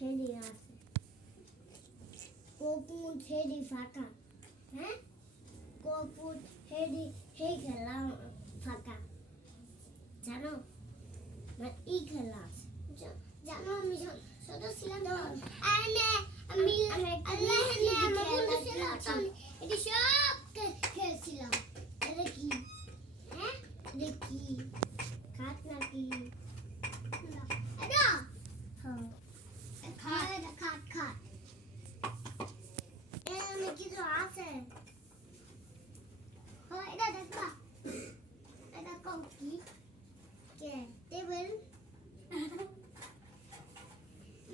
হেডি আছে, কপুর হেডি ফাঁকা, হ্যাঁ কপুর হেডি হে খেলা ফাঁকা, জানো না ই খেলা আছে, জানো আমি ছোট ছিলাম আমি আল্লাহ নে আমার বন্ধু ছিল এটি সব খেলছিলাম। এটা কি? হ্যাঁ এটা কি? খাট নাকি? এটা হ্যাঁ খাট খাট খাট এখানে কিছু আছে। হ্যাঁ এটা দেখা, এটা কম কি কে টেবিল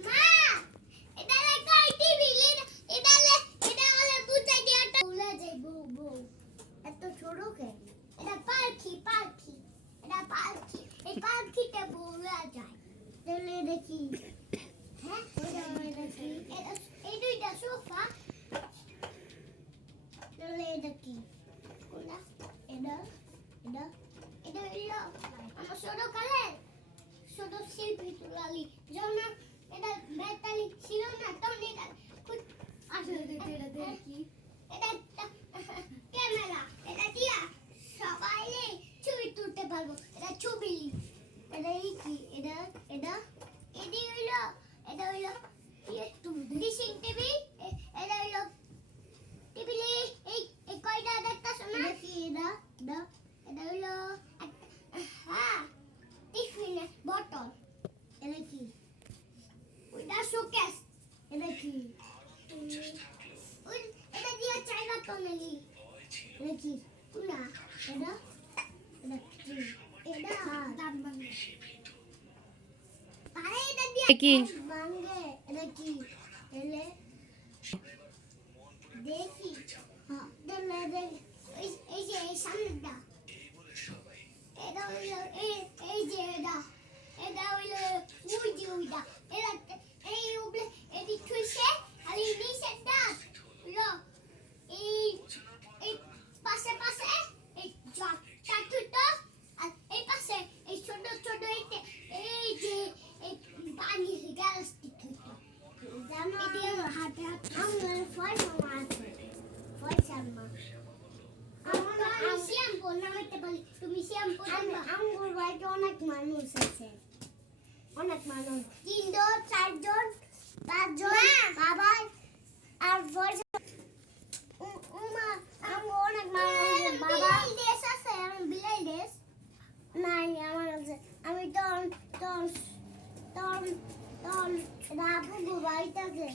মা এটা লেখা টেবিল এটা হলে বুঝাই দিয়াটা ভুলে যাই বউ বউ এত ছোট কে এটা পাখি পাখি এটা পাখি এই পাখিটা ভুলে যায় তাহলে দেখি হ্যাঁ এটা দেখি এই দুইটা সোফা তাহলে এটা কি কোনটা এটা এটা এটা হলো আমার ছোট কালে ছোট শিল্পী তুলালি যখন এটা ব্যাটারি ছিল না তখন এটা আসলে এটা দেখি এটা ক্যামেরা এটা দিয়া সবাই ছবি তুলতে পারবো। এটা ছবি এটা কি এটা এটা এডি হইলো এটা হইলো ডিসিং টিভি এটা হইলো টিভি এই কয়টা দেখতাছ না এটা কি এটা এটা এটা হইলো হ্যাঁ টিফিন বটল এটা কি ওইটা শোকেস এটা কি ওই এটা দিয়ে চাইনা টনেলি এটা কি কোনটা এটা এটা কি এটা দাঁত ভাঙে আরে এটা দিয়ে কি ভাঙে এটা কি এলে দেখি হ্যাঁ দেখলে দেখ এই যে এই সামনেটা এটা হইলো এই যে এটা হইলো ওই যে ওইটা এটা এই উপরে এটি ছুঁইছে আর এই নিচেটা হইলো এই পাশে পাশে এই চারটুটো আর এই পাশে এই ছোট ছোট এই যে এই পানি গ্যালাস্টিক জানো এটি আমার হাতে আমার ফয়সামা আছে ফয়সামা আমি শ্যাম্পু নামাইতে পারি তুমি শ্যাম্পু আমার বাড়িতে অনেক মানুষ আছে অনেক মানুষ 3 জন 4 জন 5 জন বাবা আর উমা আমার অনেক মানুষ বাবা দেশ আছে আমি বিলাই দেশ নাই আমার আছে আমি তখন রাবু বাড়িতে আছে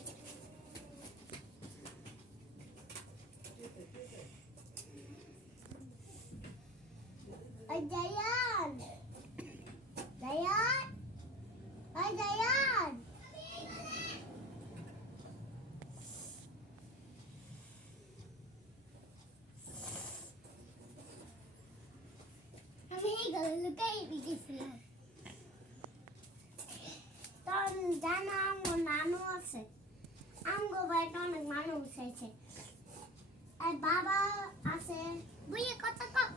Ay, Dayan! Dayan! Ay, Dayan! আমি এই গেল লুকাই দিয়েছিলাম তখন জানা আমার নানু আছে আমগো বাড়িতে অনেক মানুষ আছে আর বাবা আছে বুঝে কত কম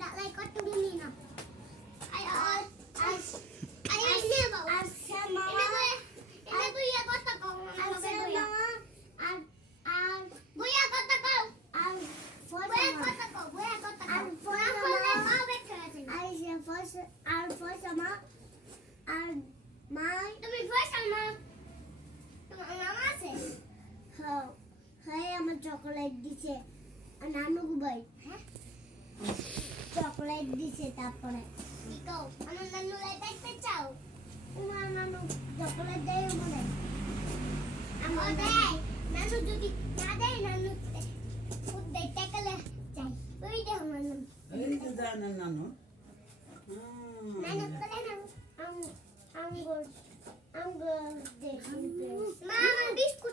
that like what do you mean? I never. I said mama. Never ya got to go. I said mama. And boya got to go. And for where got to go? Where got to go? And for I said first. And first mama. And my. To be first mama. Mama said. How? Hey, I'm a chocolate dish. And I'm no good. Huh? Chocolate দিছে তারপরে eco আমার নানু লাইতে চাও তোমার নানু chocolate দেয় মনে আমার দেয় নানু যদি না দেয় নানু খুব দেখতে গেলে চাই ওই দে আমার নানু এই তো জানা নানু নানু করে না আঙ্গুর দেখি মা আমার বিস্কুট